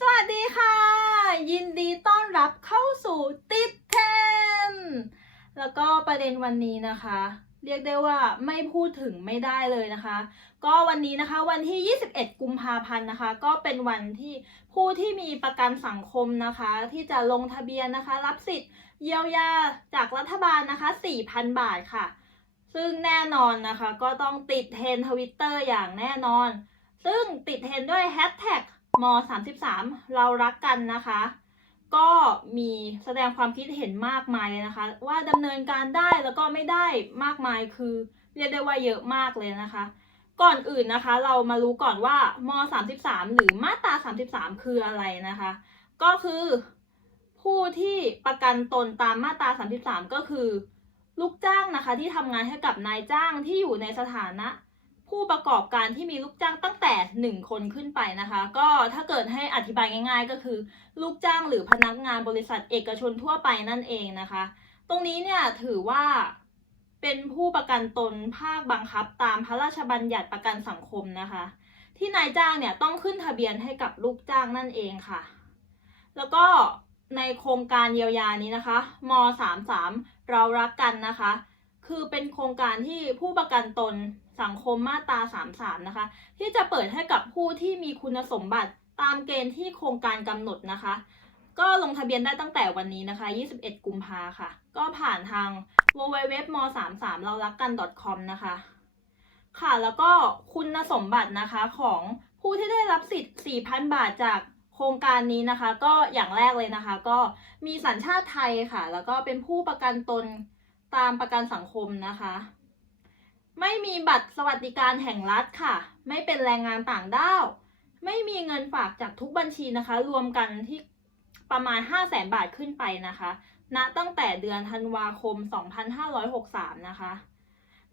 สวัสดีค่ะ ยินดีต้อนรับเข้าสู่ติดเทนแล้วก็ประเด็นวันนี้นะคะ เรียกได้ว่าไม่พูดถึงไม่ได้เลยนะคะ ก็วันนี้นะคะวันที่ 21 กุมภาพันธ์นะคะ ก็เป็นวันที่ผู้ที่มีประกันสังคมนะคะ ที่จะลงทะเบียนนะคะ รับสิทธิ์เยียวยาจากรัฐบาลนะคะ 4,000 บาทค่ะ ซึ่งแน่นอนนะคะ ก็ต้องติดเทรนทวิตเตอร์อย่างแน่นอน ซึ่งติดเทรนด้วยแฮชแท็ก ม33 เรารักกันนะคะ ก็มีแสดงความคิดเห็นมากมายเลยนะคะ ว่าดำเนินการได้แล้วก็ไม่ได้มากมายคือเรียกได้ว่าเยอะมากเลยนะคะ ก่อนอื่นนะคะ เรามารู้ก่อนว่าม33 หรือมาตรา 33 คืออะไรนะคะ ก็คือผู้ที่ประกันตนตามมาตรา 33 ก็คือ ลูกจ้างนะคะที่ทำงานให้กับนายจ้างที่อยู่ในสถานะ ผู้ประกอบการที่มีลูกจ้างตั้งแต่หนึ่งคนขึ้นไปนะคะ ก็ถ้าเกิดให้อธิบายง่าย ๆ ก็คือ ลูกจ้างหรือพนักงานบริษัทเอกชนทั่วไปนั่นเองนะคะ ตรงนี้เนี่ยถือว่าเป็นผู้ประกันตนภาคบังคับตามพระราชบัญญัติประกันสังคมนะคะ ที่นายจ้างเนี่ยต้องขึ้นทะเบียนให้กับลูกจ้างนั่นเองค่ะ แล้วก็ในโครงการเยียวยานี้นะคะม 33 เรารักกันนะคะ คือเป็นโครงการที่ผู้ประกันตนสังคมมาตรา33 นะคะ ที่จะเปิดให้กับผู้ที่มีคุณสมบัติตามเกณฑ์ที่โครงการกำหนดนะคะ ก็ลงทะเบียนได้ตั้งแต่วันนี้นะคะ 21 กุมภาค่ะ ก็ผ่านทาง www m 3 3 เรารักกัน .com นะคะ ค่ะแล้วก็คุณสมบัตินะคะของผู้ที่ได้รับสิทธิ์ 4,000 บาทจากโครงการนี้นะคะ ก็อย่างแรกเลยนะคะ ก็มีสัญชาติไทยค่ะ แล้วก็เป็นผู้ประกันตน ตามประกันสังคมนะคะ ไม่มีบัตรสวัสดิการแห่งรัฐค่ะ ไม่เป็นแรงงานต่างด้าว ไม่มีเงินฝากจากทุกบัญชีนะคะ รวมกันที่ประมาณ 5 0 0แสนบาทขึ้นไปนะคะณตั้งแต่เดือนธันวาคม 2563 นะคะ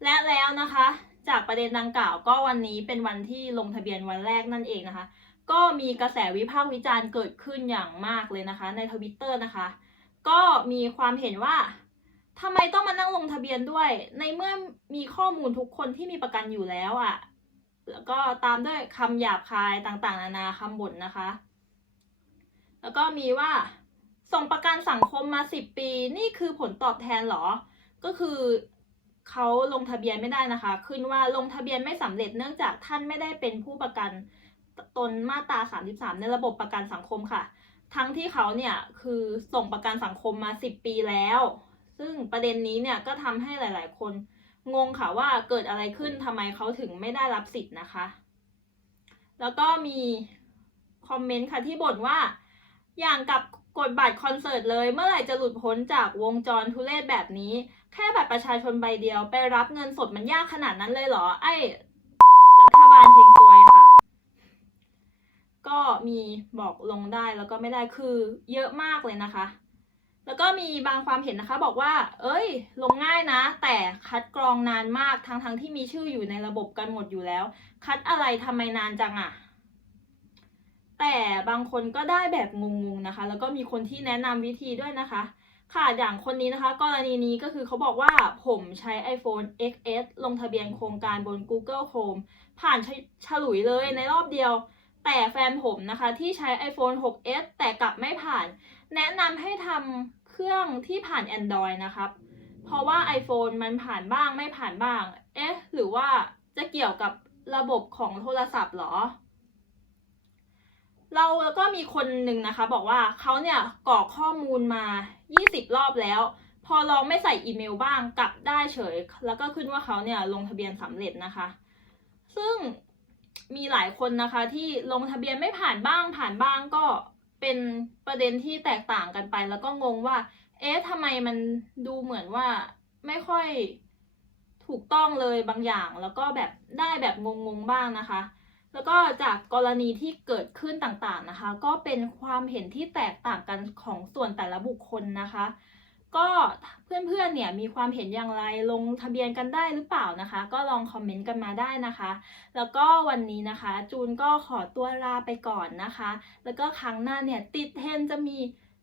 และแล้วนะคะ จากประเด็นดังกล่าวก็วันนี้เป็นวันที่ลงทะเบียนวันแรกนั่นเองนะคะ ก็มีกระแสวิพากษ์วิจารณ์เกิดขึ้นอย่างมากเลยนะคะ ในทวิตเตอร์นะคะ ก็มีความเห็นว่า ทำไมต้องมานั่งลงทะเบียนด้วย ในเมื่อมีข้อมูลทุกคนที่มีประกันอยู่แล้วอะ่ะ แล้วก็ตามด้วยคำหยาบคายต่างๆ นานาคำบ่นนะคะ แล้วก็มีว่า ส่งประกันสังคมมาสิบปี นี่คือผลตอบแทนเหรอ ก็คือเขาลงทะเบียนไม่ได้นะคะ ขึ้นว่าลงทะเบียนไม่สำเร็จเนื่องจากท่านไม่ได้เป็นผู้ประกันตนมาตรา33 ในระบบประกันสังคมค่ะ ทั้งที่เขาเนี่ยคือส่งประกันสังคมมา 10 ปีแล้ว ซึ่งประเด็นนี้เนี่ยก็ทำให้หลาย ๆ คนงงค่ะว่าเกิดอะไรขึ้นทำไมเขาถึงไม่ได้รับสิทธิ์นะคะ แล้วก็มีคอมเมนต์ค่ะที่บ่นว่าอย่างกับกดบัตรคอนเสิร์ตเลย เมื่อไหร่จะหลุดพ้นจากวงจรทุเรศแบบนี้ แค่บัตรประชาชนใบเดียวไปรับเงินสดมันยากขนาดนั้นเลยเหรอ ไอ้รัฐบาลเฮงซวยค่ะ ก็มีบอกลงได้แล้วก็ไม่ได้คือเยอะมากเลยนะคะ แล้วก็มีบางความเห็นนะคะ บอกว่า เอ้ย ลงง่ายนะ แต่คัดกรองนานมากทั้งทั้งๆที่มีชื่ออยู่ในระบบกันหมดอยู่แล้ว คัดอะไรทำไมนานจังอะแต่บางคนก็ได้แบบงงๆนะคะ แล้วก็มีคนที่แนะนำวิธีด้วยนะคะ ค่ะอย่างคนนี้นะคะ กรณีนี้ก็คือเขาบอกว่าผมใช้ iPhone XS ลงทะเบียนโครงการบน Google Chrome ผ่านฉลุยเลยในรอบเดียว แต่แฟนผมนะคะที่ใช้ iPhone 6s แต่กลับไม่ผ่าน แนะนำให้ทำเครื่องที่ผ่าน Android นะครับ เพราะว่า iPhone มันผ่านบ้างไม่ผ่านบ้าง เอ๊ะ หรือว่าจะเกี่ยวกับระบบของโทรศัพท์เหรอ เราแล้วก็มีคนหนึ่งนะคะ บอกว่าเขาเนี่ยกรอกข้อมูลมา 20 รอบแล้ว พอลองไม่ใส่อีเมลบ้างกลับได้เฉย แล้วก็ขึ้นว่าเขาเนี่ยลงทะเบียนสำเร็จนะคะ ซึ่ง มีหลายคนนะคะที่ลงทะเบียนไม่ผ่านบ้างผ่านบ้างก็เป็นประเด็นที่แตกต่างกันไป แล้วก็งงว่า เอ๊ะทำไมมันดูเหมือนว่าไม่ค่อยถูกต้องเลยบางอย่าง แล้วก็แบบได้แบบงงๆบ้างนะคะ แล้วก็จากกรณีที่เกิดขึ้นต่างๆนะคะ ก็เป็นความเห็นที่แตกต่างกันของส่วนแต่ละบุคคลนะคะ ก็เพื่อนๆเนี่ยมีความเห็นอย่างไรลงทะเบียนกันได้หรือเปล่านะคะ ก็ลองคอมเมนต์กันมาได้นะคะ แล้วก็วันนี้นะคะ จูนก็ขอตัวลาไปก่อนนะคะ แล้วก็ครั้งหน้าเนี่ยติดเทนจะมี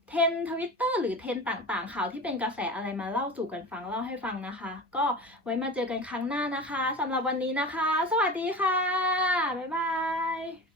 เทนทวิตเตอร์หรือเทนต่างๆ ข่าวที่เป็นกระแสอะไรมาเล่าสู่กันฟังเล่าให้ฟังนะคะ ก็ไว้มาเจอกันครั้งหน้านะคะสำหรับวันนี้นะคะ สวัสดีค่ะ บ๊ายบาย